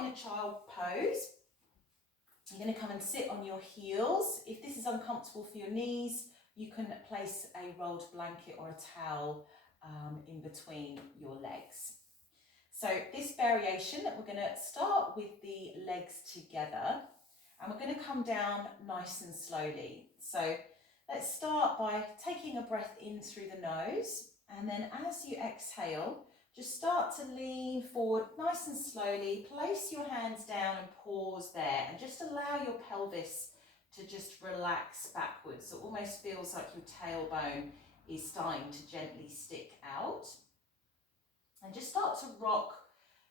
in a child pose. You're going to come and sit on your heels. If this is uncomfortable for your knees, you can place a rolled blanket or a towel in between your legs. So this variation, we're going to start with the legs together and we're going to come down nice and slowly. So let's start by taking a breath in through the nose, and then as you exhale, just start to lean forward nice and slowly, place your hands down and pause there, and just allow your pelvis to just relax backwards. So it almost feels like your tailbone is starting to gently stick out. And just start to rock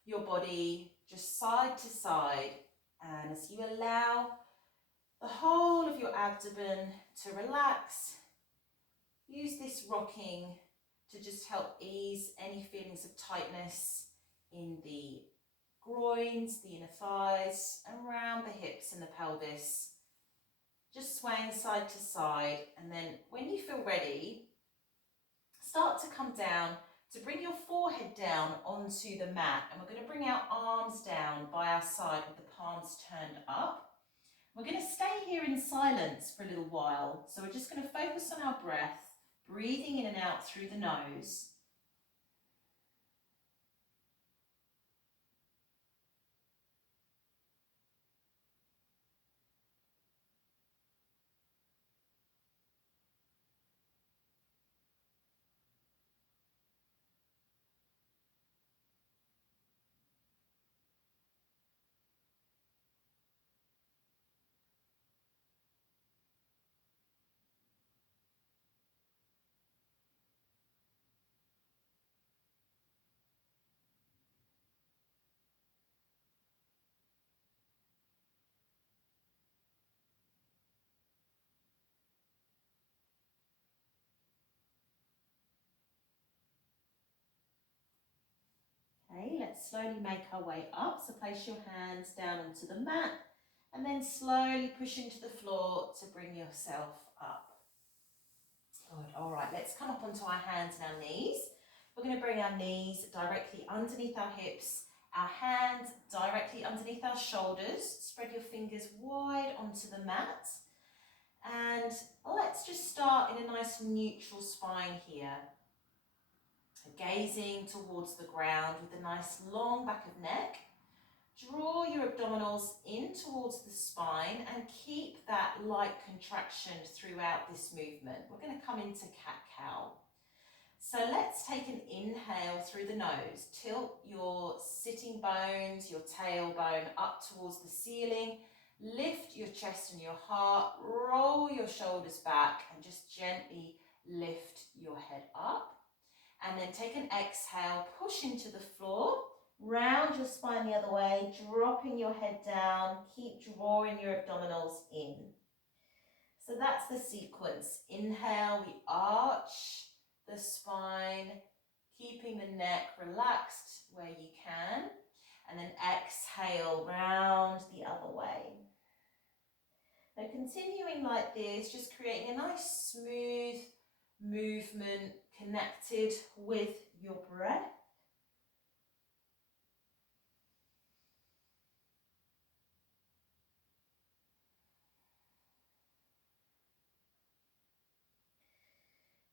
your body just side to side, and as you allow the whole of your abdomen to relax, use this rocking to just help ease any feelings of tightness in the groins, the inner thighs, around the hips and the pelvis. Just swaying side to side, and then when you feel ready, start to come down to bring your forehead down onto the mat, and we're going to bring our arms down by our side with the palms turned up. We're going to stay here in silence for a little while, so we're just going to focus on our breath, breathing in and out through the nose. Okay, let's slowly make our way up. So place your hands down onto the mat and then slowly push into the floor to bring yourself up. Good, all right, let's come up onto our hands and our knees. We're going to bring our knees directly underneath our hips, our hands directly underneath our shoulders. Spread your fingers wide onto the mat. And let's just start in a nice neutral spine here. Gazing towards the ground with a nice long back of neck. Draw your abdominals in towards the spine and keep that light contraction throughout this movement. We're going to come into cat-cow. So let's take an inhale through the nose. Tilt your sitting bones, your tailbone up towards the ceiling. Lift your chest and your heart. Roll your shoulders back and just gently lift your head up. And then take an exhale, push into the floor, round your spine the other way, dropping your head down, keep drawing your abdominals in. So that's the sequence. Inhale, we arch the spine, keeping the neck relaxed where you can, and then exhale, round the other way. Now continuing like this, just creating a nice smooth movement connected with your breath.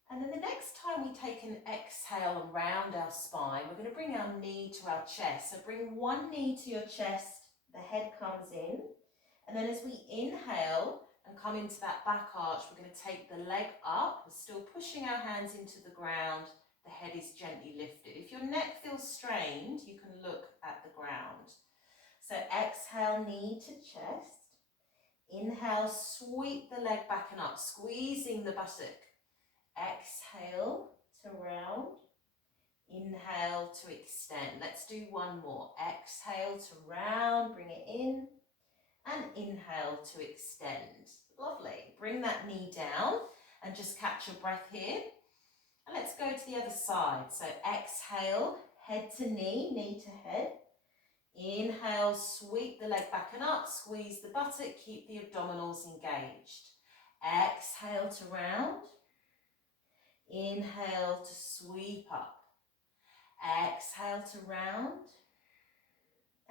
And then the next time we take an exhale around our spine, we're going to bring our knee to our chest. So bring one knee to your chest, the head comes in. And then as we inhale and come into that back arch, we're going to take the leg up. We're still pushing our hands into the ground. The head is gently lifted. If your neck feels strained, you can look at the ground. So exhale, knee to chest. Inhale, sweep the leg back and up, squeezing the buttock. Exhale to round. Inhale to extend. Let's do one more. Exhale to round, bring it in. And inhale to extend. Lovely. Bring that knee down and just catch your breath here. And let's go to the other side. So exhale, head to knee, knee to head. Inhale, sweep the leg back and up, squeeze the buttock, keep the abdominals engaged. Exhale to round. Inhale to sweep up. Exhale to round.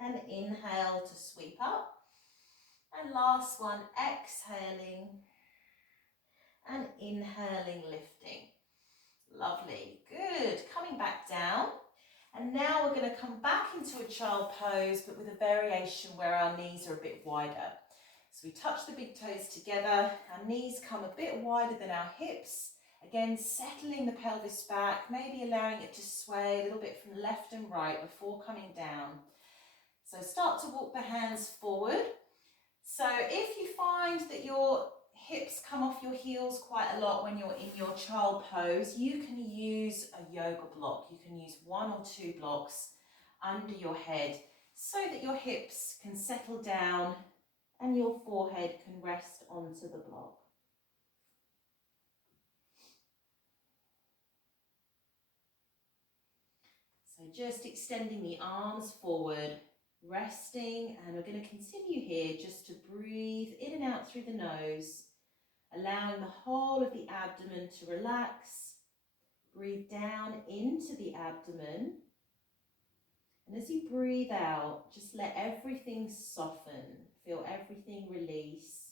and inhale to sweep up. And last one, exhaling and inhaling, lifting. Lovely, good. Coming back down. And now we're going to come back into a child pose, but with a variation where our knees are a bit wider. So we touch the big toes together, our knees come a bit wider than our hips. Again, settling the pelvis back, maybe allowing it to sway a little bit from left and right before coming down. So start to walk the hands forward. So if you find that your hips come off your heels quite a lot when you're in your child pose, you can use a yoga block. You can use 1 or 2 blocks under your head so that your hips can settle down and your forehead can rest onto the block. So just extending the arms forward, resting, and we're going to continue here just to breathe in and out through the nose, allowing the whole of the abdomen to relax. Breathe down into the abdomen. And as you breathe out, just let everything soften. Feel everything release.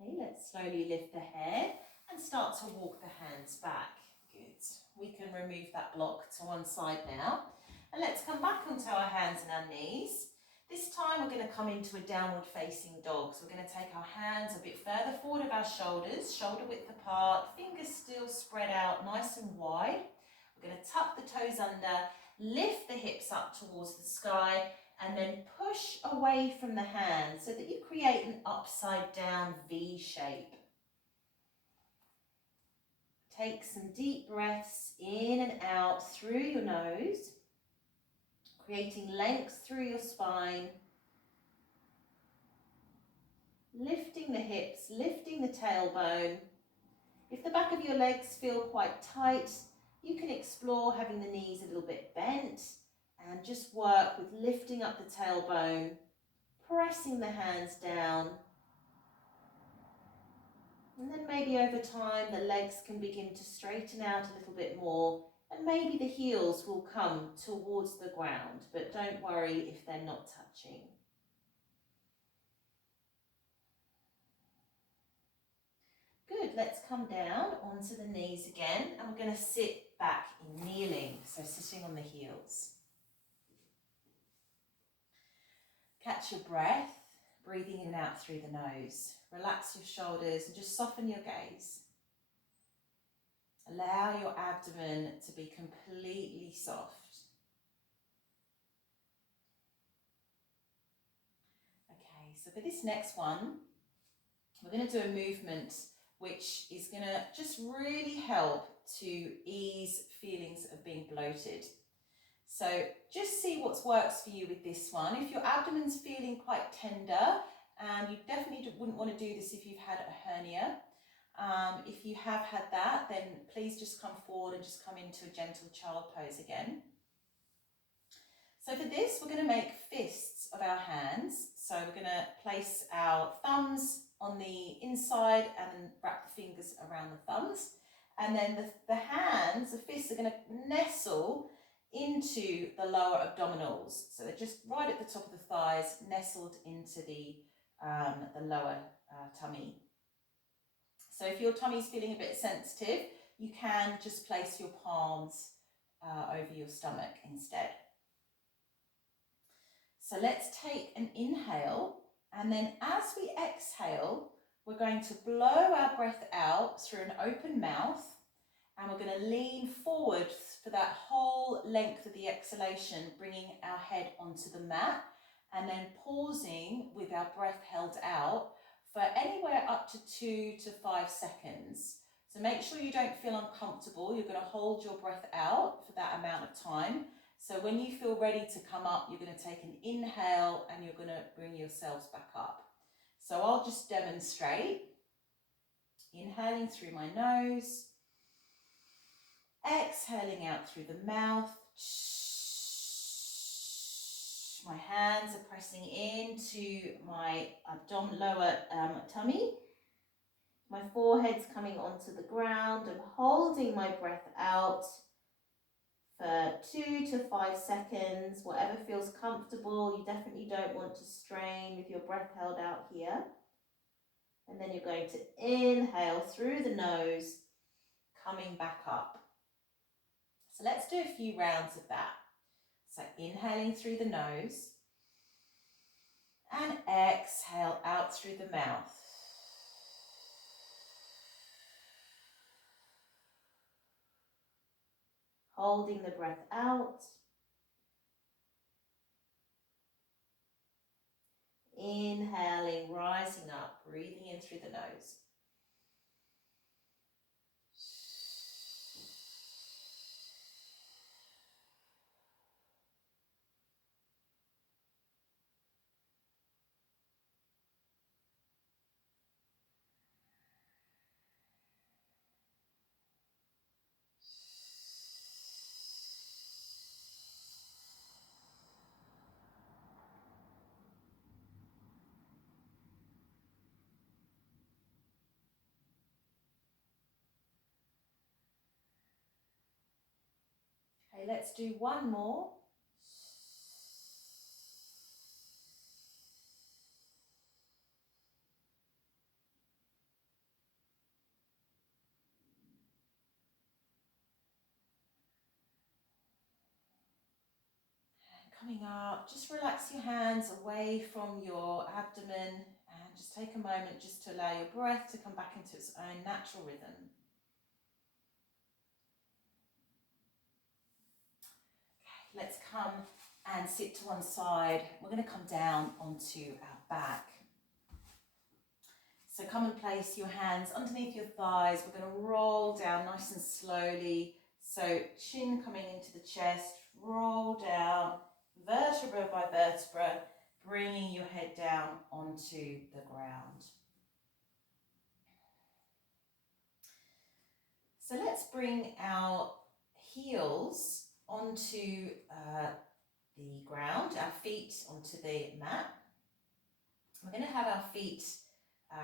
Okay, let's slowly lift the head and start to walk the hands back. Good. We can remove that block to one side now. And let's come back onto our hands and our knees. This time we're going to come into a downward facing dog. So we're going to take our hands a bit further forward of our shoulders, shoulder width apart, fingers still spread out nice and wide. We're going to tuck the toes under, lift the hips up towards the sky, and then push away from the hands so that you create an upside down V shape. Take some deep breaths in and out through your nose, creating length through your spine, lifting the hips, lifting the tailbone. If the back of your legs feel quite tight, you can explore having the knees a little bit bent and just work with lifting up the tailbone, pressing the hands down. And then maybe over time the legs can begin to straighten out a little bit more, and maybe the heels will come towards the ground, but don't worry if they're not touching. Good, let's come down onto the knees again, and we're going to sit back in kneeling, so sitting on the heels. Catch your breath, breathing in and out through the nose. Relax your shoulders and just soften your gaze. Allow your abdomen to be completely soft. Okay, so for this next one, we're going to do a movement which is going to just really help to ease feelings of being bloated. So just see what works for you with this one. If your abdomen's feeling quite tender, and you definitely wouldn't want to do this if you've had a hernia. If you have had that, then please just come forward and just come into a gentle child pose again. So for this, we're going to make fists of our hands. So we're going to place our thumbs on the inside and then wrap the fingers around the thumbs. And then the hands, the fists, are going to nestle into the lower abdominals. So they're just right at the top of the thighs, nestled into the lower tummy. So if your tummy's feeling a bit sensitive, you can just place your palms over your stomach instead. So let's take an inhale, and then as we exhale, we're going to blow our breath out through an open mouth, and we're going to lean forward for that whole length of the exhalation, bringing our head onto the mat, and then pausing with our breath held out for anywhere up to 2 to 5 seconds. So make sure you don't feel uncomfortable. You're going to hold your breath out for that amount of time. So when you feel ready to come up, you're going to take an inhale and you're going to bring yourselves back up. So I'll just demonstrate. Inhaling through my nose, exhaling out through the mouth. My hands are pressing into my lower tummy. My forehead's coming onto the ground. I'm holding my breath out for 2 to 5 seconds, whatever feels comfortable. You definitely don't want to strain with your breath held out here. And then you're going to inhale through the nose, coming back up. So let's do a few rounds of that. So inhaling through the nose and exhale out through the mouth. Holding the breath out. Inhaling, rising up, breathing in through the nose. Okay, let's do one more. Coming up, just relax your hands away from your abdomen and just take a moment just to allow your breath to come back into its own natural rhythm. Okay, let's come and sit to one side. We're going to come down onto our back. So come and place your hands underneath your thighs. We're going to roll down nice and slowly. So chin coming into the chest, roll down, vertebra by vertebra, bringing your head down onto the ground. So let's bring our heels onto the ground, our feet onto the mat. We're going to have our feet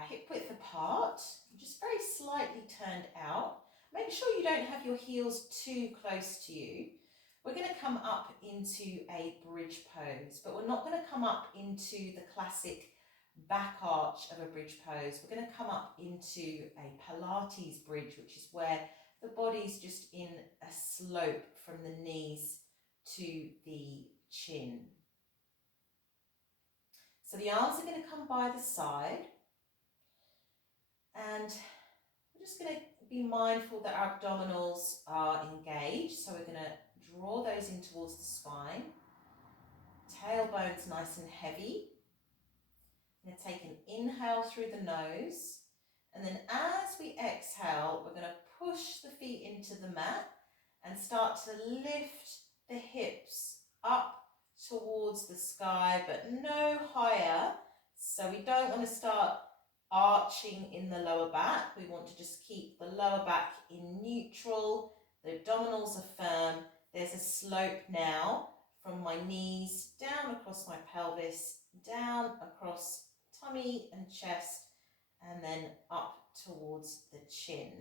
hip width apart, just very slightly turned out. Make sure you don't have your heels too close to you. We're going to come up into a bridge pose, but we're not going to come up into the classic back arch of a bridge pose. We're going to come up into a Pilates bridge, which is where the body's just in a slope from the knees to the chin. So the arms are going to come by the side, and we're just going to be mindful that our abdominals are engaged. So we're going to draw those in towards the spine. Tailbone's nice and heavy. I'm going to take an inhale through the nose, and then as we exhale, we're going to push the feet into the mat and start to lift the hips up towards the sky, but no higher. So we don't want to start arching in the lower back. We want to just keep the lower back in neutral. The abdominals are firm. There's a slope now from my knees down across my pelvis, down across tummy and chest, and then up towards the chin.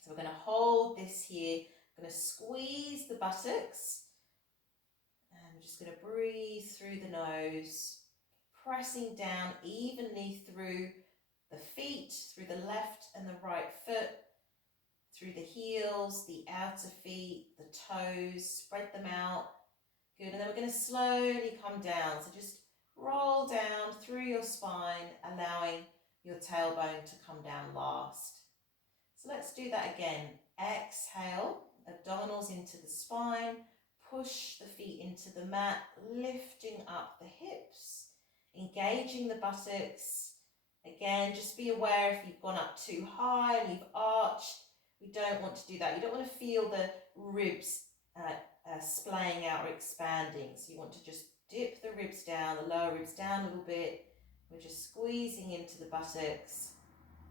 So we're going to hold this here. I'm going to squeeze the buttocks, and we're just going to breathe through the nose, pressing down evenly through the feet, through the left and the right foot, through the heels, the outer feet, the toes, spread them out. Good, and then we're going to slowly come down. So just roll down through your spine, allowing your tailbone to come down last. So let's do that again. Exhale, abdominals into the spine, push the feet into the mat, lifting up the hips, engaging the buttocks. Again, just be aware if you've gone up too high and you've arched. We don't want to do that. You don't want to feel the ribs splaying out or expanding. So you want to just dip the ribs down, the lower ribs down a little bit, We're just squeezing into the buttocks,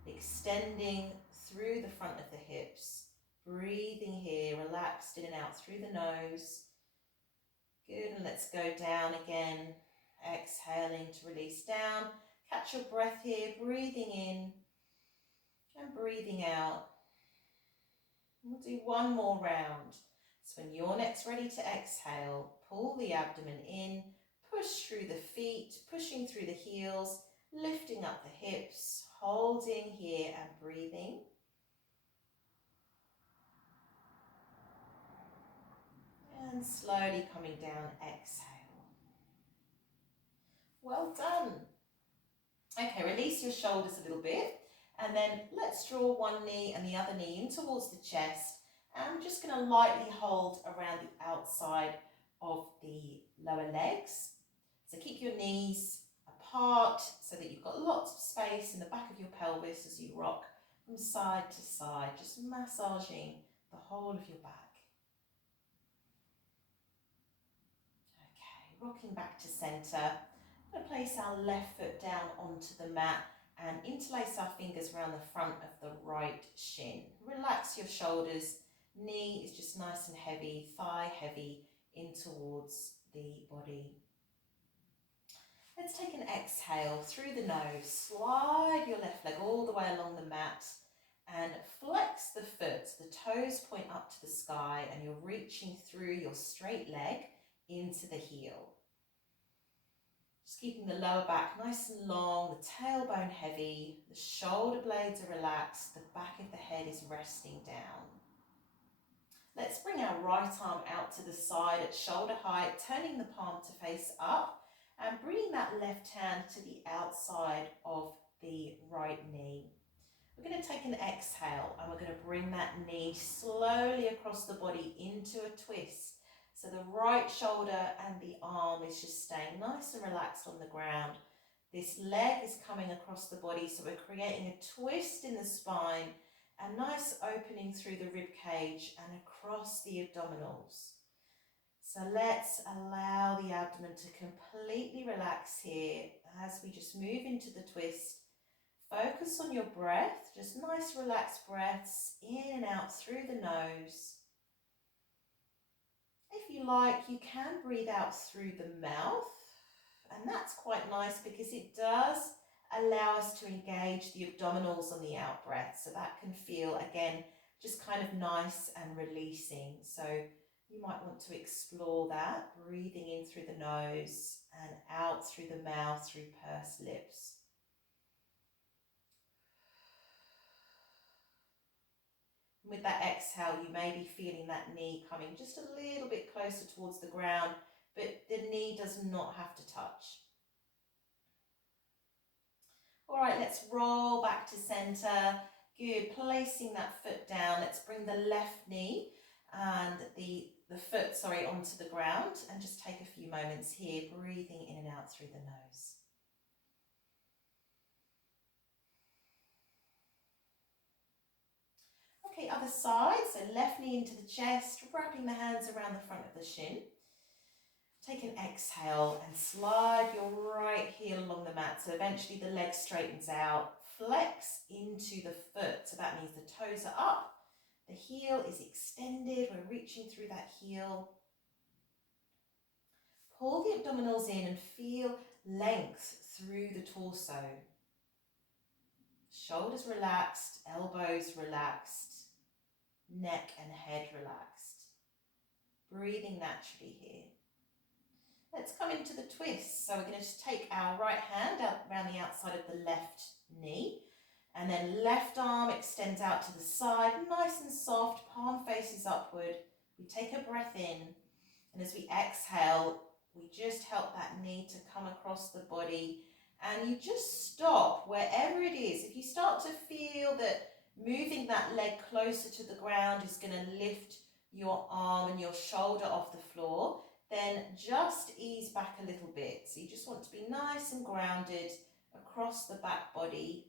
extending through the front of the hips. Breathing here, relaxed in and out through the nose. Good, and let's go down again. Exhaling to release down. Catch your breath here, breathing in and breathing out. We'll do one more round. So when you're next ready to exhale, pull the abdomen in, push through the feet, pushing through the heels, lifting up the hips, holding here and breathing. And slowly coming down, exhale. Well done. Okay, release your shoulders a little bit, and then let's draw one knee and the other knee in towards the chest. And I'm just going to lightly hold around the outside of the lower legs. So keep your knees apart so that you've got lots of space in the back of your pelvis as you rock from side to side, just massaging the whole of your back. Okay, rocking back to center. We're going to place our left foot down onto the mat and interlace our fingers around the front of the right shin. Relax your shoulders. Knee is just nice and heavy, thigh heavy in towards the body. Let's take an exhale through the nose. Slide your left leg all the way along the mat and flex the foot. The toes point up to the sky and you're reaching through your straight leg into the heel. Just keeping the lower back nice and long, the tailbone heavy, the shoulder blades are relaxed, the back of the head is resting down. Let's bring our right arm out to the side at shoulder height, turning the palm to face up and bringing that left hand to the outside of the right knee. We're going to take an exhale and we're going to bring that knee slowly across the body into a twist. So the right shoulder and the arm is just staying nice and relaxed on the ground. This leg is coming across the body, so we're creating a twist in the spine, a nice opening through the rib cage and across the abdominals. So let's allow the abdomen to completely relax here as we just move into the twist. Focus on your breath, just nice relaxed breaths in and out through the nose. If you like, you can breathe out through the mouth, and that's quite nice because it does allow us to engage the abdominals on the out breath, so that can feel, again, just kind of nice and releasing. So you might want to explore that, breathing in through the nose and out through the mouth, through pursed lips. With that exhale, you may be feeling that knee coming just a little bit closer towards the ground, but the knee does not have to touch. All right, let's roll back to center. Good, placing that foot down. Let's bring the left knee and the foot, onto the ground and just take a few moments here, breathing in and out through the nose. Okay, other side, so left knee into the chest, wrapping the hands around the front of the shin. Take an exhale and slide your right heel along the mat, so eventually the leg straightens out. Flex into the foot, so that means the toes are up, the heel is extended, we're reaching through that heel. Pull the abdominals in and feel length through the torso. Shoulders relaxed, elbows relaxed. Neck and head relaxed. Breathing naturally here. Let's come into the twist. So we're going to just take our right hand out around the outside of the left knee, and then left arm extends out to the side, nice and soft, palm faces upward. We take a breath in, and as we exhale, we just help that knee to come across the body, and you just stop wherever it is. If you start to feel that moving that leg closer to the ground is going to lift your arm and your shoulder off the floor, then just ease back a little bit. So you just want to be nice and grounded across the back body.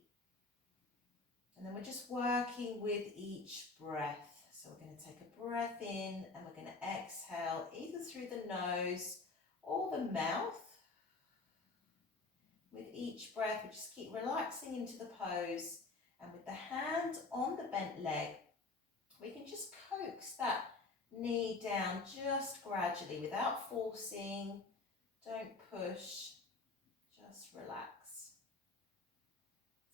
And then we're just working with each breath. So we're going to take a breath in and we're going to exhale either through the nose or the mouth. with each breath, we just keep relaxing into the pose, and with the hand on the bent leg, we can just coax that knee down just gradually without forcing. Don't push, just relax.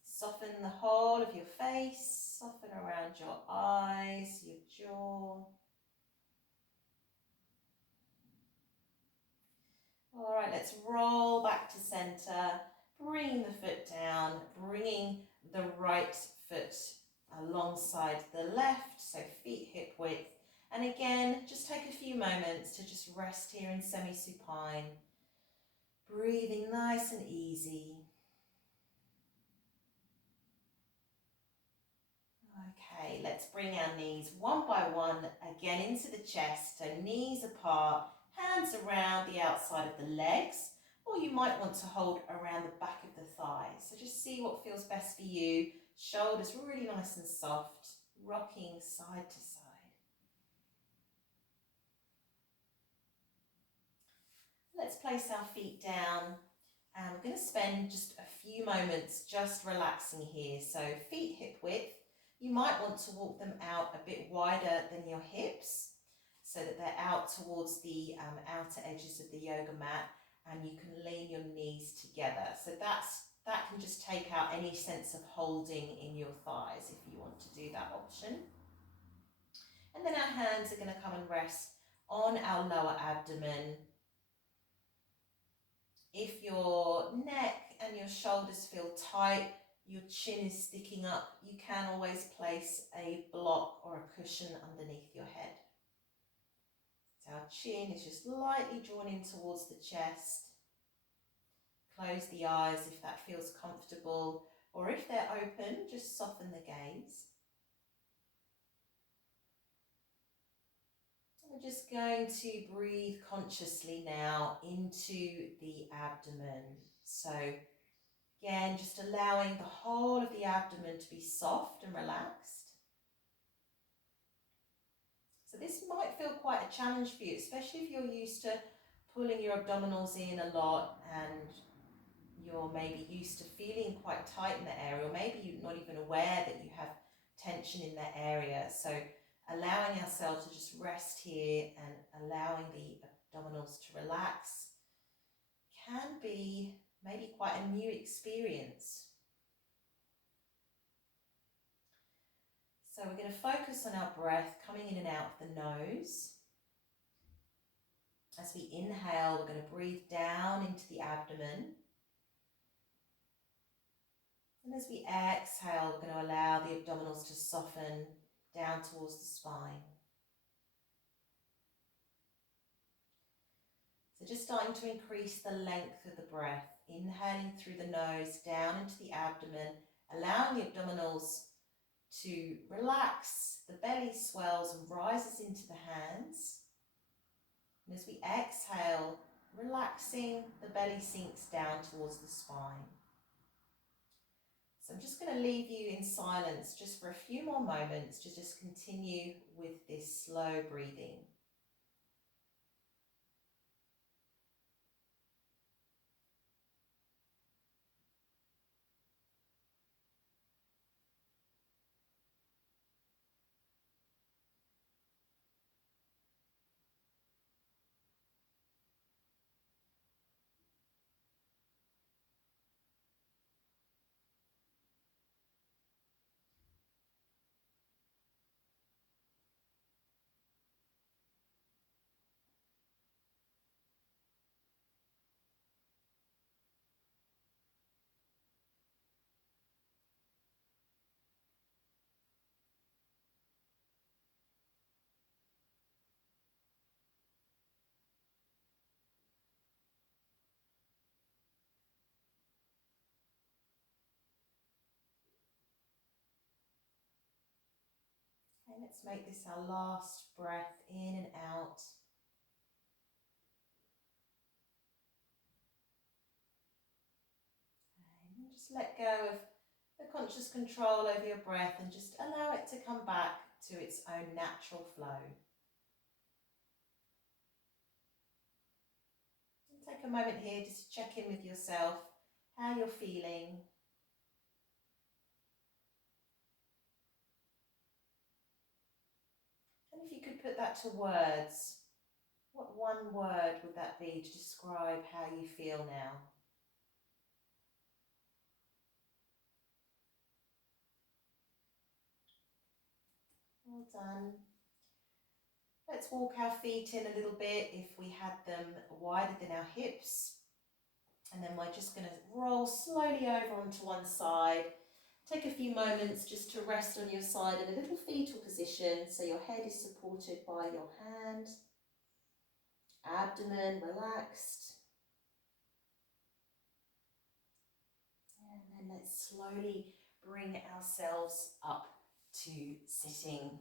Soften the whole of your face, soften around your eyes, your jaw. All right, let's roll back to center, bring the foot down, bringing the right foot alongside the left, so feet hip width. And again, just take a few moments to just rest here in semi-supine, breathing nice and easy. Okay, let's bring our knees one by one again into the chest, so knees apart, hands around the outside of the legs, or you might want to hold around the back of the thighs. So just see what feels best for you. Shoulders really nice and soft, rocking side to side. Let's place our feet down, and we're going to spend just a few moments just relaxing here. So feet hip width. You might want to walk them out a bit wider than your hips so that they're out towards the outer edges of the yoga mat, and you can lean your knees together. So that can just take out any sense of holding in your thighs if you want to do that option. And then our hands are going to come and rest on our lower abdomen. If your neck and your shoulders feel tight, your chin is sticking up, you can always place a block or a cushion underneath your head. So our chin is just lightly drawn in towards the chest. Close the eyes if that feels comfortable, or if they're open, just soften the gaze. We're just going to breathe consciously now into the abdomen. So again, just allowing the whole of the abdomen to be soft and relaxed. So this might feel quite a challenge for you, especially if you're used to pulling your abdominals in a lot and you're maybe used to feeling quite tight in the area, or maybe you're not even aware that you have tension in that area. So allowing ourselves to just rest here and allowing the abdominals to relax can be maybe quite a new experience. So we're going to focus on our breath coming in and out of the nose. As we inhale, we're going to breathe down into the abdomen. And as we exhale, we're going to allow the abdominals to soften down towards the spine. So just starting to increase the length of the breath, inhaling through the nose, down into the abdomen, allowing the abdominals to relax, the belly swells and rises into the hands. And as we exhale, relaxing, the belly sinks down towards the spine. So I'm just going to leave you in silence just for a few more moments to just continue with this slow breathing. Okay, let's make this our last breath in and out. And just let go of the conscious control over your breath and just allow it to come back to its own natural flow. And take a moment here just to check in with yourself. how you're feeling. And if you could put that to words, what one word would that be to describe how you feel now? Well done. Let's walk our feet in a little bit if we had them wider than our hips. And then we're just going to roll slowly over onto one side. Take a few moments just to rest on your side in a little fetal position so your head is supported by your hand. Abdomen relaxed. And then let's slowly bring ourselves up to sitting.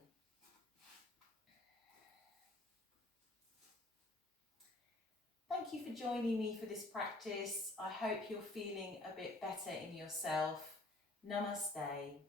Thank you for joining me for this practice. I hope you're feeling a bit better in yourself. Namaste.